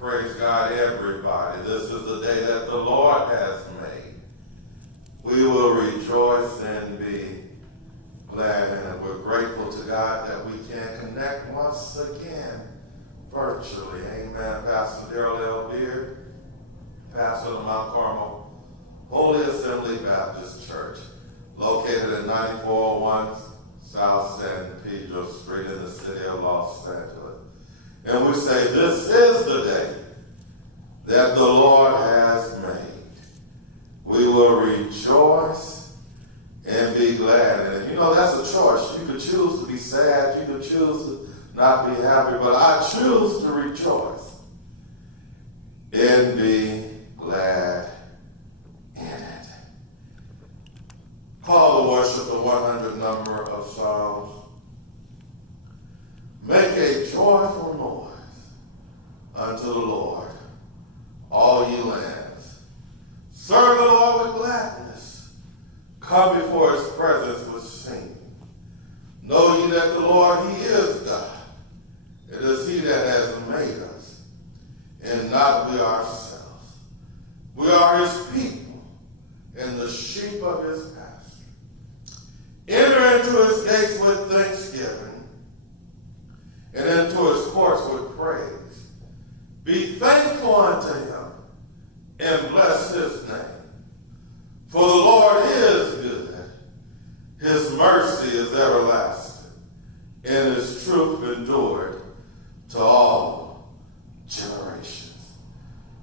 Praise God, everybody. This is the day that the Lord has made. We will rejoice and be glad in it. We're grateful to God that we can connect once again virtually. Amen. Pastor Darryl L. Beard, pastor of Mount Carmel Holy Assembly Baptist Church, located at 9401 South San Pedro Street in the city of Los Angeles. And we say, this is the day that the Lord has made. We will rejoice and be glad in it. You know, that's a choice. You could choose to be sad. You could choose to not be happy. But I choose to rejoice and be glad in it. Call to worship the 100 number of Psalms. Make a joyful noise unto the Lord, all ye lands. Serve the Lord with gladness. Come before his presence with singing. Know ye that the Lord, he is God. It is he that has made us, and not we ourselves. We are his people, and the sheep of his pasture. Enter into his gates with thanksgiving, and into his courts with praise. Be thankful unto him, and bless his name. For the Lord is good. His mercy is everlasting, and his truth endured to all generations.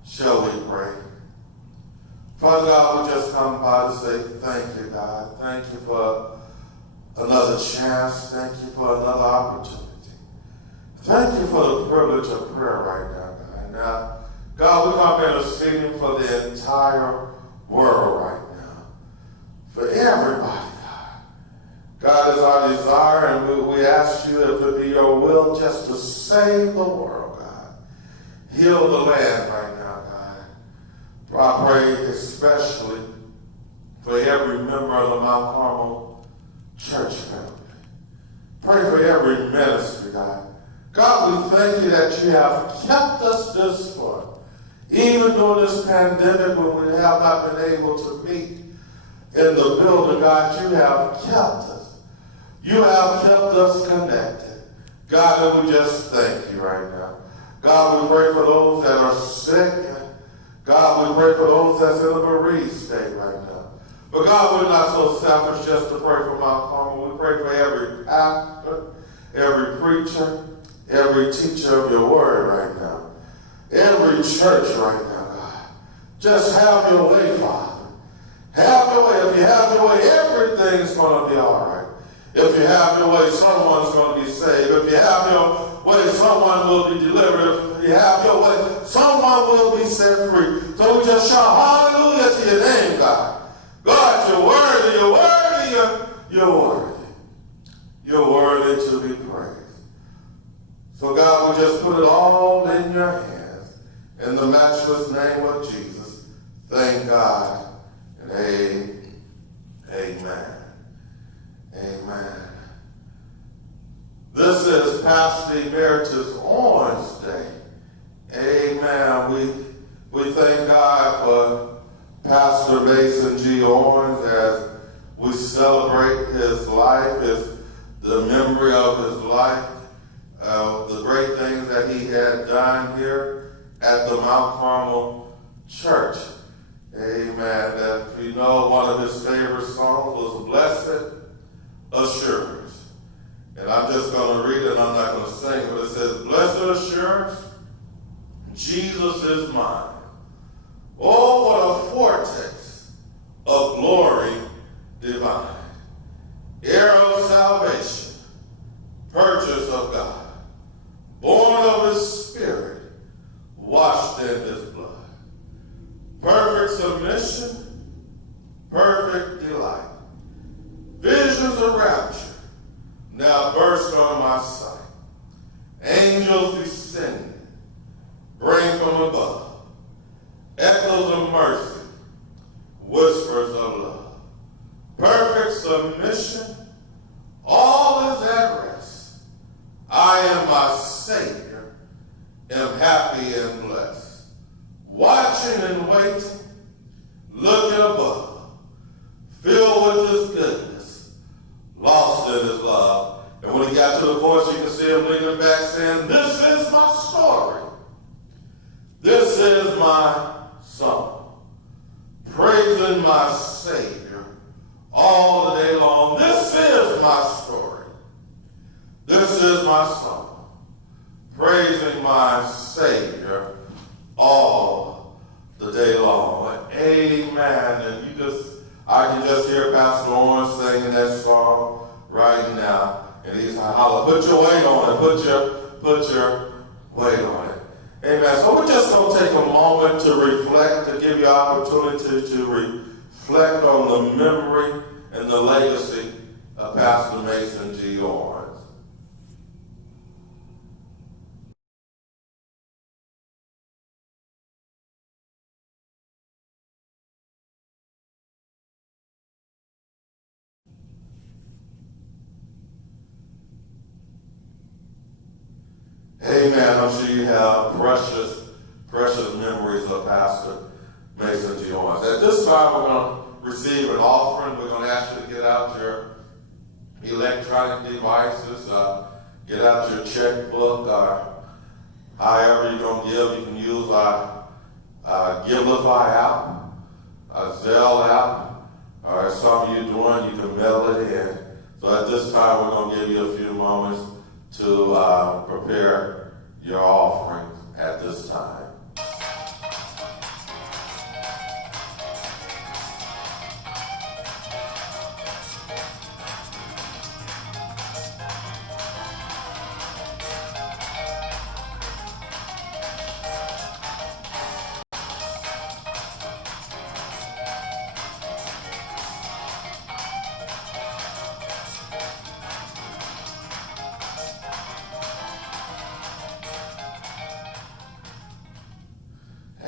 Shall we pray? Father God, we just come by to say thank you, God. Thank you for another chance. Thank you for another opportunity. Thank you for the privilege of prayer right now, God. And now, God, we come interceding for the entire world right now. For everybody, God. God is our desire, and we ask you, if it be your will, just to save the world, God. Heal the land right now, God. I pray especially for every member of the Mount Carmel church family. Pray for every ministry, God. God, we thank you that you have kept us this far. Even during this pandemic, when we have not been able to meet in the building, God, you have kept us. You have kept us connected. God, and we just thank you right now. God, we pray for those that are sick. God, we pray for those that's in a bereaved state right now. But God, we're not so selfish just to pray for Mount Carmel. We pray for every pastor, every preacher, every teacher of your word right now. Every church right now, God. Just have your way, Father. Have your way. If you have your way, everything's going to be all right. If you have your way, someone's going to be saved. If you have your way, someone will be delivered. If you have your way, someone will be set free. So we just shout hallelujah to your name, God. God, you're worthy, you're worthy, you're worthy. You're worthy to be praised. So God, we just put it all in your hands. In the matchless name of Jesus. Thank God. And amen. Amen. This is Pastor Emeritus Orange Day. Amen. We thank God for Pastor Mason G. Owens as we celebrate his life, the memory of his life. The great things that he had done here at the Mount Carmel Church. Amen. If you know, one of his favorite songs was Blessed Assurance. And I'm just going to read it, I'm not going to sing, but it says, Blessed assurance, Jesus is mine. Oh, what a foretaste of glory divine. Heir of salvation, purchase of God. Born of his spirit, washed in his blood. Perfect submission, perfect delight. Visions of rapture now burst on my sight. Angels descending, bring from above. Echoes of mercy, whispers of love. Perfect submission, all is at rest. I am my Savior, am happy and blessed. singing that song right now. And he's holler, put your weight on it, put your weight on it. Amen. So we're just going to take a moment to reflect, to give you opportunity to reflect on the memory and the legacy of Pastor Mason G. Owens. Amen. I'm sure you have precious memories of Pastor Mason G. Owens. At this time, we're going to receive an offering. We're going to ask you to get out your electronic devices, get out your checkbook, however you're going to give. You can use our Givelify app, our Zelle app, or if some of you doing, you can mail it in. So at this time, we're going to give you a few moments to prepare your offerings at this time.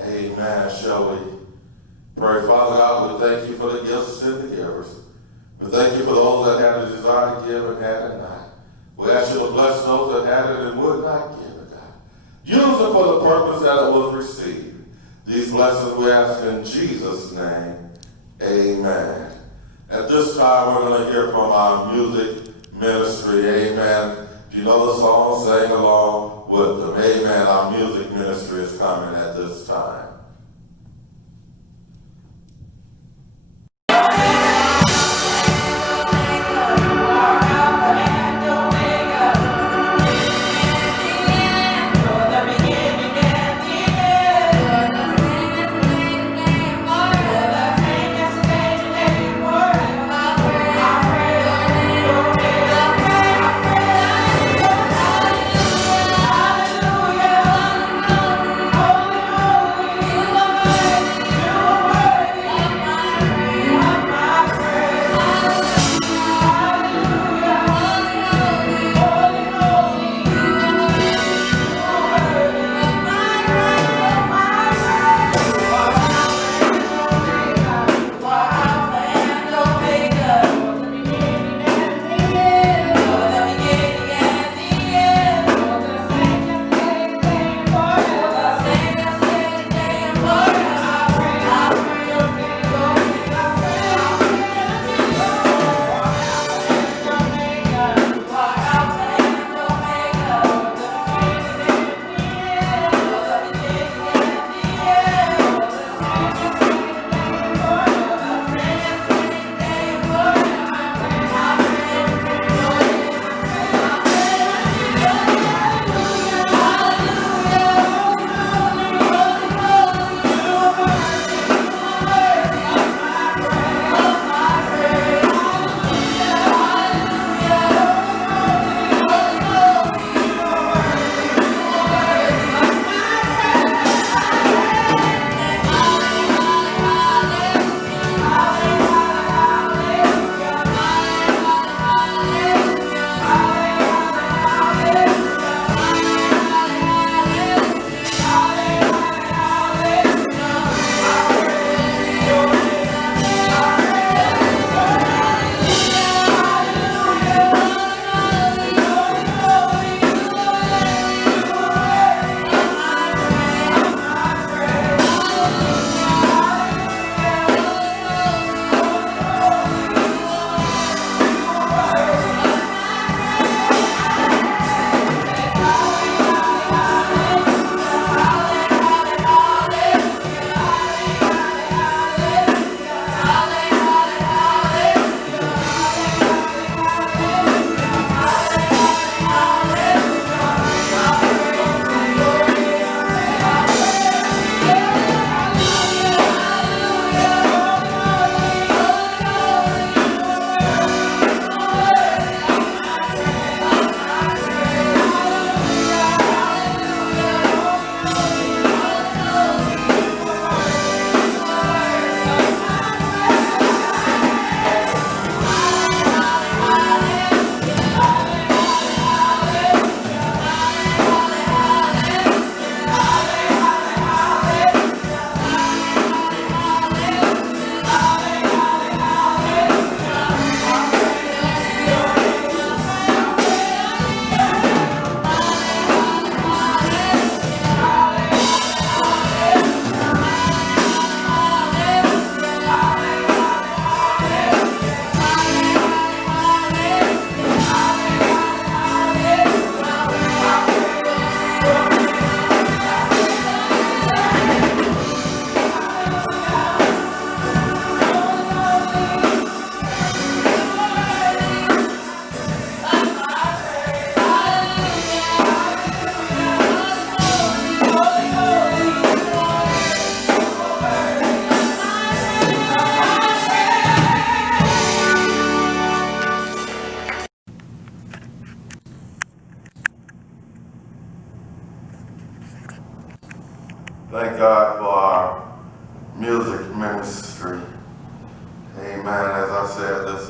Amen. Shall we pray? Father God, we thank you for the gifts and the givers. We thank you for those that had a desire to give and had it not. We ask you to bless those that had it and would not give it, God. Use it for the purpose that it was received. These blessings we ask in Jesus' name. Amen. At this time, we're going to hear from our music ministry. Amen. If you know the song, sing along with them. Amen. Our music ministry is coming at this time. Hallelujah.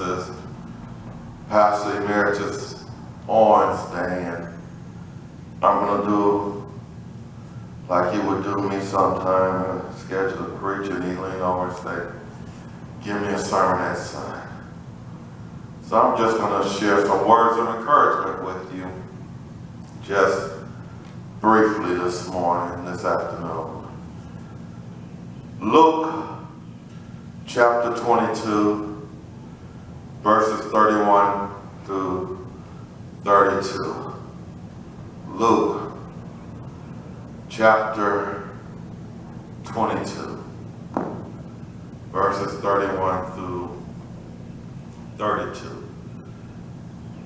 is Pastor Emeritus Owen's day, and I'm going to do like he would do me sometime, schedule a preacher, and he lean over and say, give me a sermon son. So I'm just going to share some words of encouragement with you just briefly this morning, this afternoon. Luke chapter 22, verses 31 through 32. Luke chapter 22, verses 31 through 32.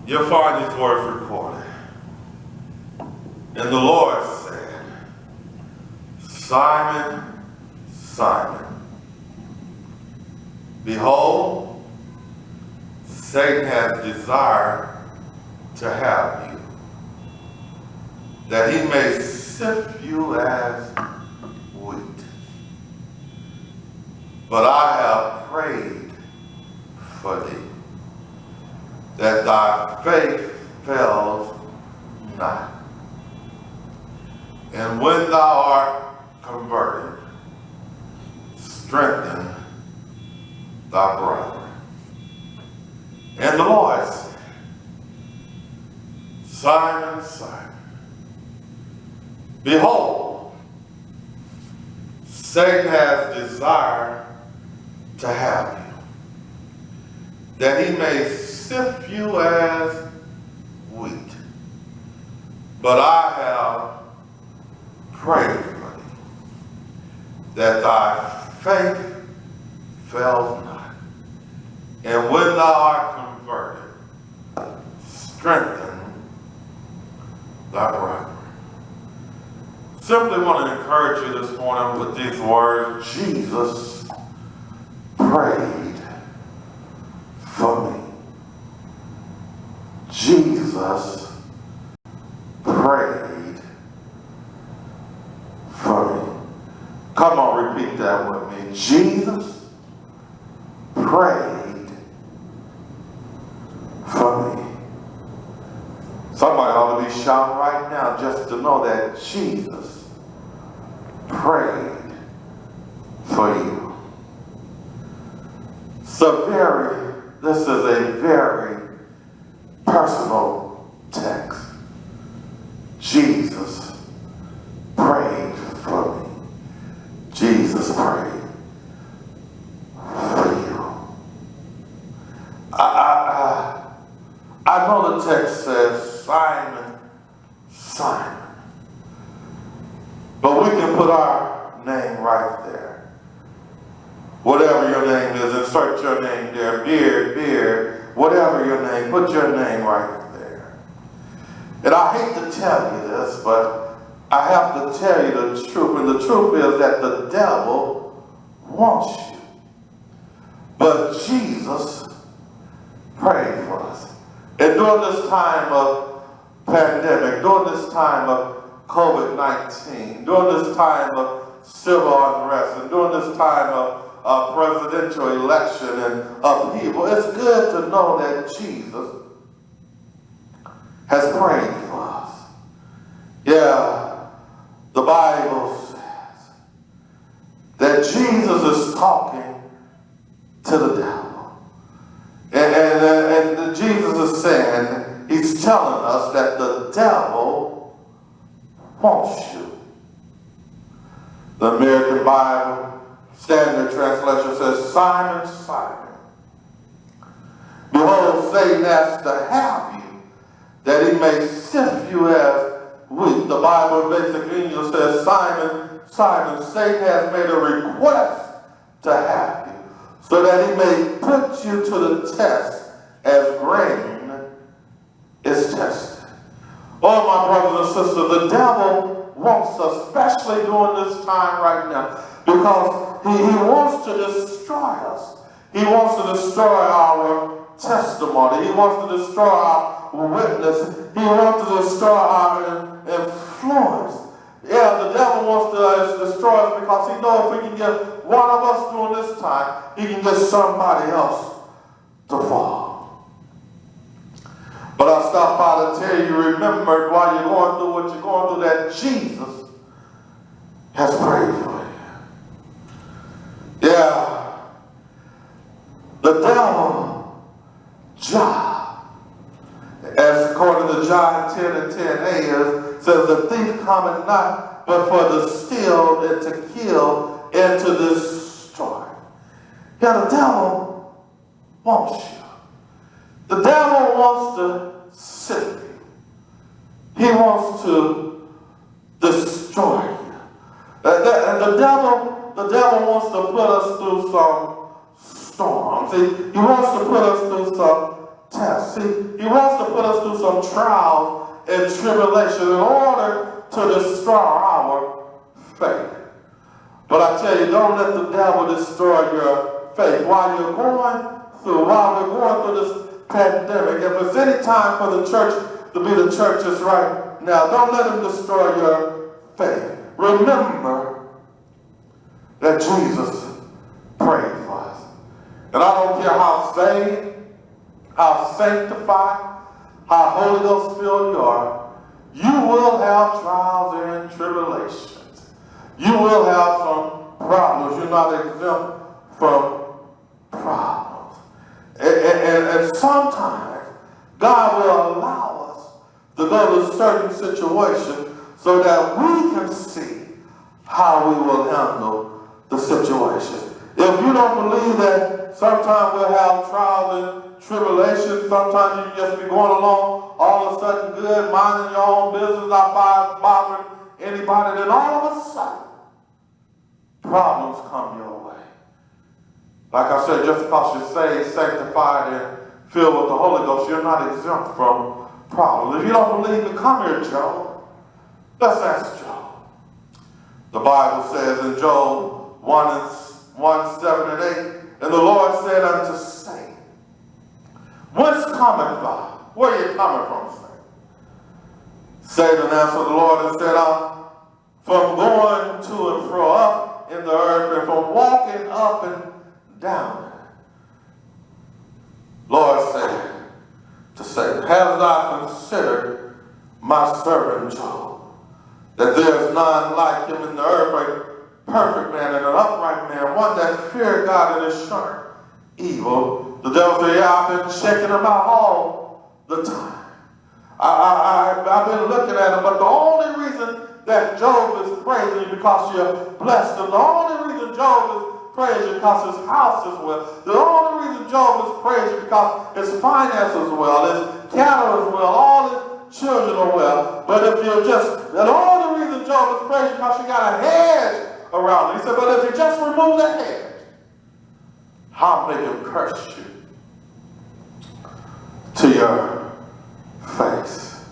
You'll find these words recorded. And the Lord said, Simon, Simon, behold, Satan has desired to have you, that he may sift you as wheat. But I have prayed for thee, that thy faith fails not. And when thou art converted, strengthen thy brother. And the Lord said, Simon, Simon, behold, Satan has desired to have you, that he may sift you as wheat. But I have prayed for thee, that thy faith fails not. And when thou art converted, strengthen thy brother. Simply want to encourage you this morning with these words. Jesus prayed for me. Jesus prayed for me. Come on, repeat that with me. Jesus prayed for me. Somebody ought to be shouting right now just to know that Jesus prayed for you. This is a very personal text. Jesus prayed for me. Jesus prayed for you. I know the text says, Simon, Simon. But we can put our name right there. Whatever your name is, insert your name there. Beard, whatever your name, put your name right there. And I hate to tell you this, but I have to tell you the truth. And the truth is that the devil wants you. But Jesus prayed for us. And during this time of pandemic, during this time of COVID-19, during this time of civil unrest, and during this time of presidential election and upheaval, it's good to know that Jesus has prayed for us. Yeah, the Bible says that Jesus is talking to the devil. And Jesus is saying, he's telling us that the devil wants you. The American Bible Standard Translation says, Simon, Simon, behold, Satan has to have you, that he may sift you as wheat. The Bible basically English says, Simon, Simon, Satan has made a request to have you, so that he may put you to the test as grain is tested. Oh, my brothers and sisters, the devil wants us, especially during this time right now, because he wants to destroy us. He wants to destroy our testimony. He wants to destroy our witness. He wants to destroy our influence. Yeah, the devil wants to destroy us because he knows if we can get one of us during this time, he can get somebody else to fall. But I stopped by to tell you, remember while you're going through what you're going through, that Jesus has prayed for you. Yeah. The devil's job, as according to John 10 and 10a, is, says the thief cometh not but for to steal and to kill and to destroy. Yeah, the devil wants you. The devil wants to sift you. He wants to destroy you. The devil wants to put us through some storms. He wants to put us through some tests. He wants to put us through some trials and tribulation in order to destroy our faith. But I tell you, don't let the devil destroy your faith. While we're going through this pandemic, if it's any time for the church to be the church is right now, don't let him destroy your faith. Remember that Jesus prayed for us. And I don't care how saved, how sanctified, how Holy Ghost filled you are, you will have trials and tribulations. You will have some problems. You're not exempt from problems. And sometimes God will allow us to go to certain situations so that we can see how we will handle the situation. If you don't believe that sometimes we'll have trials and tribulations, sometimes you just be going along all of a sudden good, minding your own business, not bothering anybody, then all of a sudden problems come your way. Like I said, just because you're saved, sanctified, and filled with the Holy Ghost, you're not exempt from problems. If you don't believe me, come here, Job. Let's ask Job. The Bible says in Job 1, 7 and 8, and the Lord said unto Satan, whence cometh thou? Where are you coming from, Satan? Satan answered the Lord and said, I'm from going to and fro up in the earth and from walking up and down. Lord said to Satan, hast thou considered my servant Job, that there is none like him in the earth, a perfect man and an upright man, one that feared God and is shunned evil. The devil said, yeah, I've been checking him out all the time. I've been looking at him, but the only reason that Job is praising you because you're blessed, and the only reason Job is praising because his house is well, the only reason Job is praising because his finances are well, his cattle is well, all his children are well. But if you're the only reason Job is praising because you got a hedge around him. He said, but if you just remove the hedge, I'll make him curse you to your face.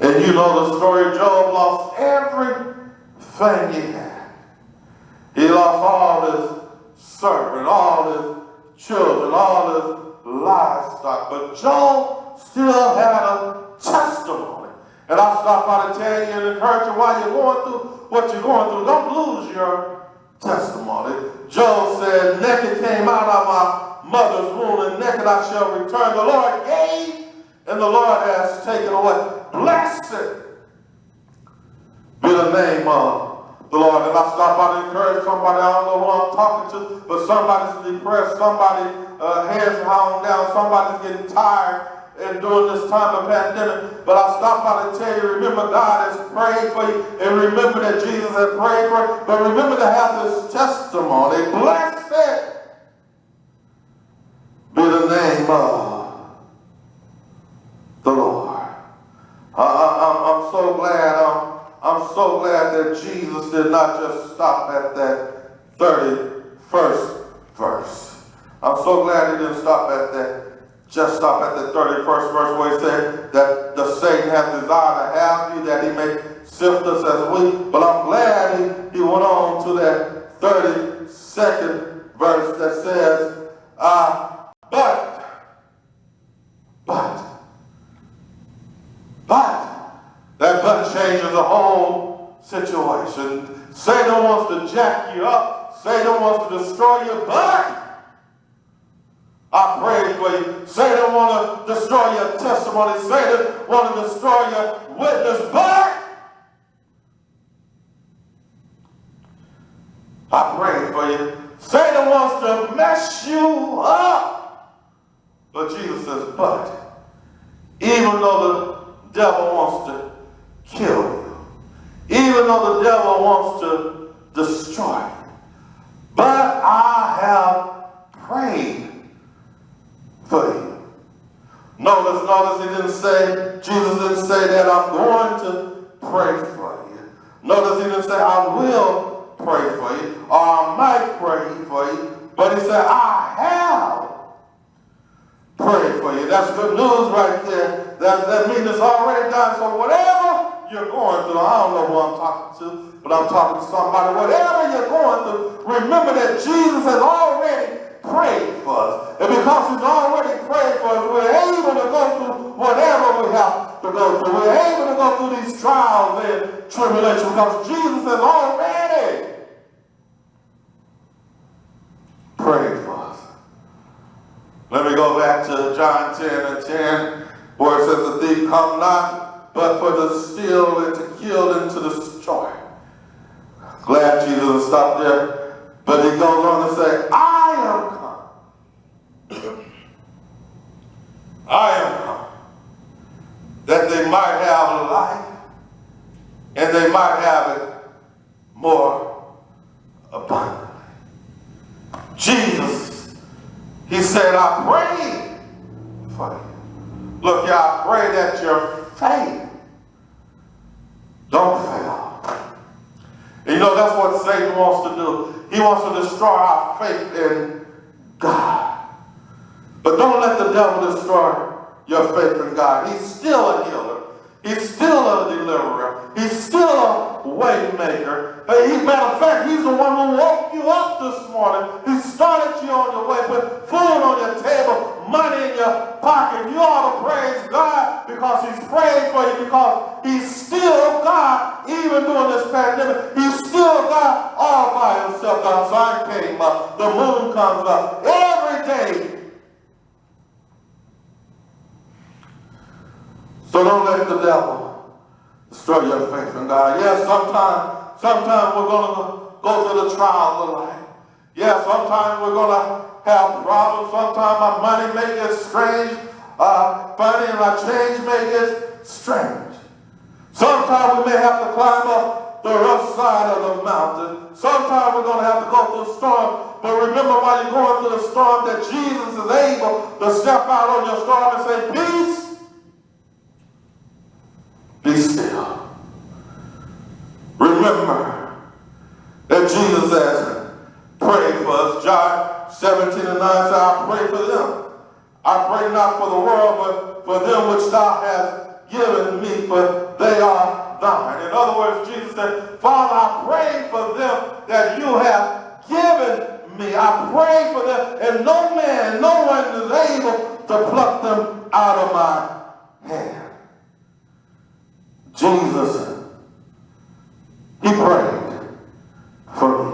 And you know the story. Job lost everything he had. He lost all his servants, all his children, all his livestock. But Job still had a testimony. And I stop by to tell you and encourage you while you're going through what you're going through, don't lose your testimony. Job said, naked came out of my mother's womb, and naked I shall return. The Lord gave, and the Lord has taken away. Blessed be the name of the Lord. And I stop by to encourage somebody. I don't know who I'm talking to, but somebody's depressed, somebody heads hung down, somebody's getting tired and during this time of pandemic. But I stop by to tell you, remember God has prayed for you, and remember that Jesus has prayed for you, but remember to have this testimony. Blessed be the name of the Lord. I'm so glad that Jesus did not just stop at that 31st verse. I'm so glad he didn't stop at the 31st verse where he said that the Satan has desire to have you, that he may sift us as wheat. But I'm glad he went on to that 32nd verse that says, but that but changes the whole situation. Satan wants to jack you up. Satan wants to destroy you, but I prayed for you. Satan want to destroy your testimony. Satan want to destroy your witness. But I prayed for you. Satan wants to mess you up. But Jesus says, but even though the devil wants to kill you, even though the devil wants to destroy you, but I have prayed for you. Notice he didn't say, Jesus didn't say that I'm going to pray for you. Notice he didn't say I will pray for you, or I might pray for you, but he said I have prayed for you. That's good news right there. That means it's already done. So whatever you're going through, I don't know who I'm talking to, but I'm talking to somebody. Whatever you're going through, remember that Jesus has already prayed for us. And because he's already prayed for us, we're able to go through whatever we have to go through. We're able to go through these trials and tribulations because Jesus has already prayed for us. Let me go back to John 10:10, where it says, the thief come not, but for to steal and to kill and to destroy. Glad Jesus stopped there. But he goes on to say, I am come. I am come. That they might have life, and they might have it more abundantly. Jesus, he said, I pray for you. Look, I pray that your faith don't fail. And you know, that's what Satan wants to do. He wants to destroy our faith in God. But don't let the devil destroy your faith in God. He's still a healer. He's still a deliverer. He's still a way maker. Matter of fact, he's the one who woke you up this morning. He started you on your way, put food on your table, money in your pocket. You ought to praise God because he's praying for you, because he's still God even during this pandemic. He's still God all by himself. The sun came up. The moon comes up every day. So don't let the devil destroy your faith in God. Yes, sometimes we're going to go through the trials of life. Yes, sometimes we're going to have problems. Sometimes our money may get strange, funny, and our change may get strange. Sometimes we may have to climb up the rough side of the mountain. Sometimes we're going to have to go through a storm. But remember, while you're going through the storm, that Jesus is able to step out on your storm and say, peace, be still. Remember that Jesus has prayed for us. John 17:9 says, I pray for them. I pray not for the world, but for them which thou hast given me, for they are thine. In other words, Jesus said, Father, I pray for them that you have given me. I pray for them, and no one is able to pluck them out of my hand. Jesus, he prayed for me.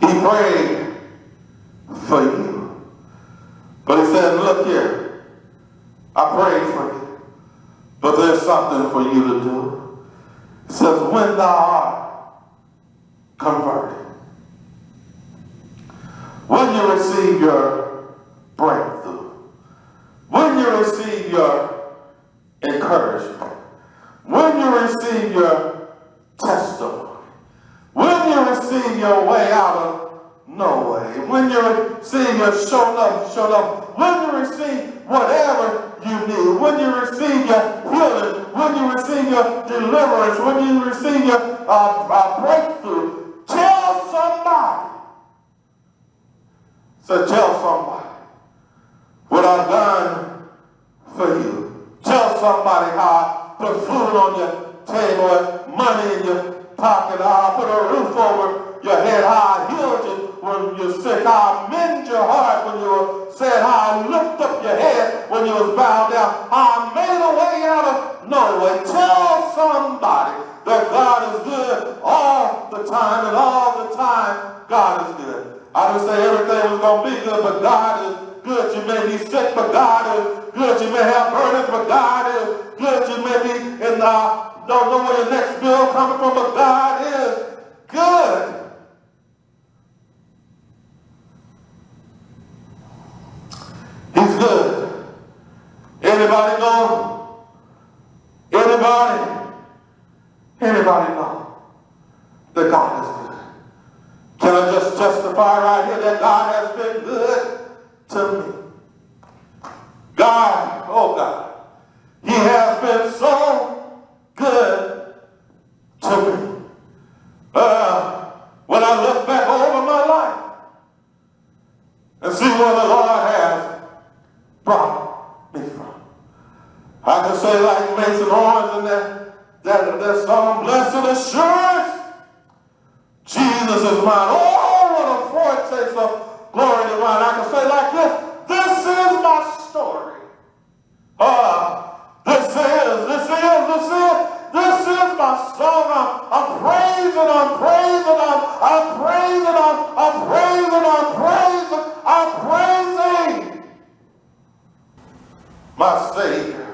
He prayed for you. But he said, look here, I prayed for you, but there's something for you to do. He says, when thou art converted, when you receive your breakthrough, when you receive your encouragement, when you receive your testimony, when you receive your way out of no way, when you receive your show up, when you receive whatever you need, when you receive your healing, when you receive your deliverance, when you receive your breakthrough, tell somebody. So tell somebody what I've done for you. Tell somebody how I put food on your table, money in your pocket, how I put a roof over your head, how I healed you when you're sick, how I mend your heart when you were sad, how I lift up your head when you was bowed down, how I made a way out of no way. Tell somebody that God is good all the time, and all the time God is good. I didn't say everything was going to be good, but God is good. You may have burdens, but God is good. You may be in don't know where your next bill coming from, but God is good. He's good. Anybody know? Anybody know that God is good? Can I just testify right here that God has been good to me? God, oh God, He has been so good to me. When I look back over my life and see where the Lord has brought me from, I can say like Mason Owens in that song, "Blessed Assurance, Jesus is mine." Oh, what a foretaste of glory divine. I can say like this is my story. This is my song. I'm praising my Savior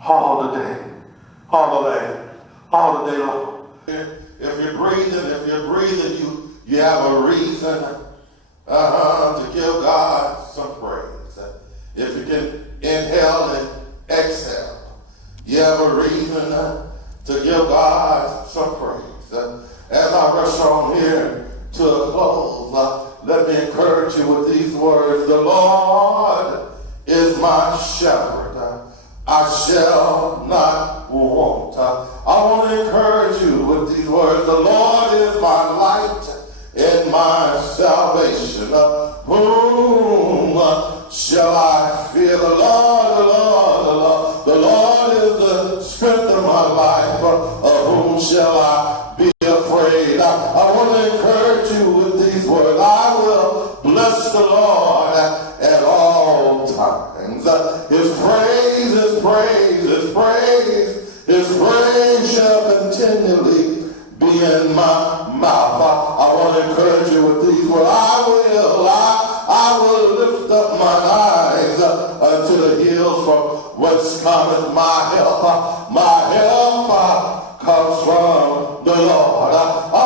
all the day long. If you're breathing, you have a reason to give God some praise. If you can inhale and exhale, you have a reason to give God some praise. As I rush on here to a close, let me encourage you with these words. The Lord is my shepherd. I shall not want. I want to encourage you with these words. The Lord is my light and my salvation. Whom shall I fear? The Lord is the strength of my life. Of whom shall I be afraid? I want to encourage you with these words. I will bless the Lord at all times. His praise shall continually be in my mouth. I want to encourage you with these words. I will lift up mine eyes unto the hills from whence cometh my help. My help comes from the Lord. I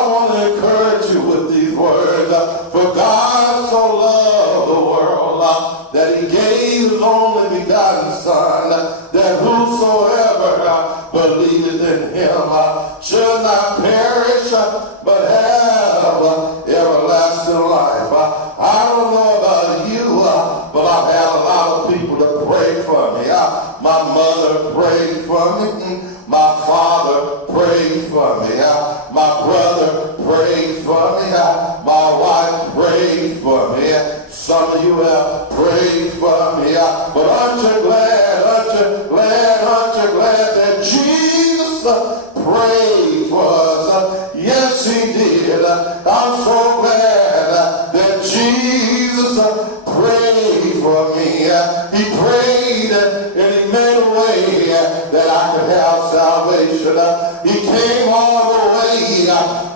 want to encourage you with these words. For God so loved the world that He gave His only begotten Son, that whosoever believeth in Him should not perish, but have everlasting life. I don't know about you, but I've had a lot of people to pray for me. My mother prayed for me. My father prayed for me. My brother prayed for me. My wife prayed for me. Some of you have prayed for me. But aren't you glad that Jesus prayed for us? Yes, He did. I'm so glad that Jesus prayed for me. He prayed and He made a way that I could have salvation. He came all the way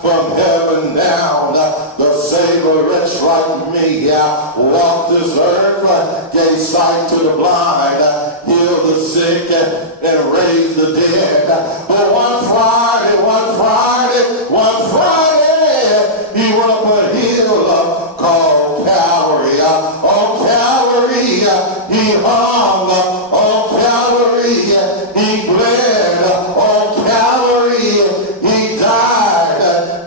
from heaven down to save a wretch like me. Walked this earth, gave sight to the blind, healed the sick, and raised the dead. But one Friday, He went up a hill called Calvary. On Calvary, He hung. On Calvary, He bled. On Calvary, He died.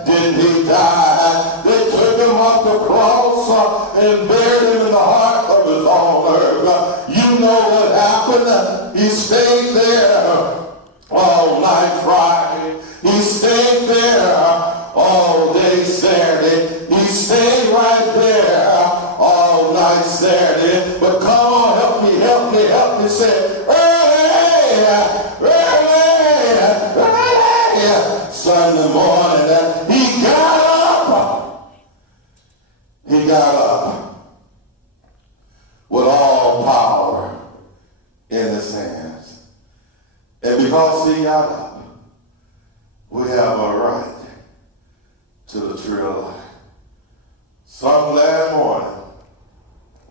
Didn't He die? They took Him off the cross and buried Him in the heart of His own earth. You know what happened? He stayed there all night Friday. He stayed there all day Saturday. He stayed right there all night Saturday. But come on, help me. Say, early Sunday morning, He got up with all power in His hands. And because He got up, we have a right to the tree of life. Some glad morning,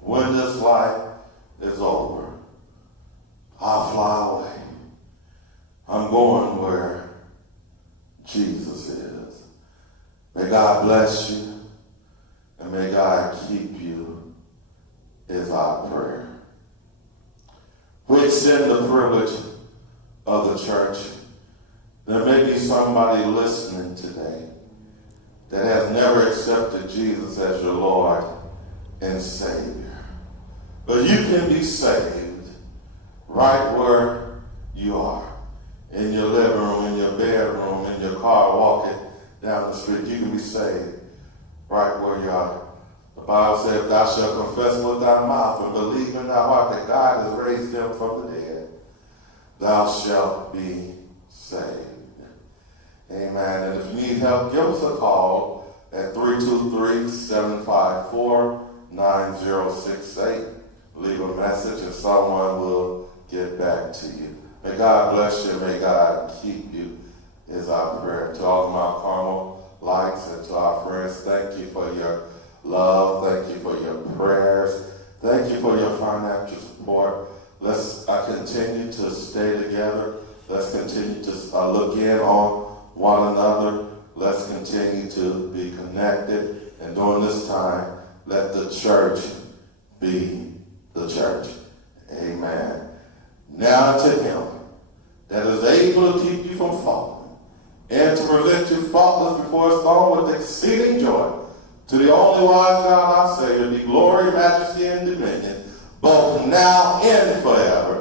when this life is over. I'll fly away. I'm going where Jesus is. May God bless you, and may God keep you, is our prayer. We extend the privilege of the church. There may be somebody listening today that has never accepted Jesus as your Lord and Savior. But you can be saved right where you are. In your living room, in your bedroom, in your car, walking down the street. You can be saved right where you are. The Bible says, thou shalt confess with thy mouth and believe in thy heart that God has raised him from the dead. Thou shalt be saved. Amen. And if you need help, give us a call at 323-754-9068. Leave a message and someone will get back to you. May God bless you. May God keep you is our prayer. To all of my Carmel likes and to our friends, thank you for your love. Thank you for your prayers. Thank you for your financial support. Let's continue to stay together. Let's continue to look in on one another. Let's continue to be connected. And during this time, let the church be the church. Amen. Now to him that is able to keep you from falling and to present you faultless before his throne with exceeding joy. To the only wise God our Savior be glory, majesty, and dominion, both now and forever.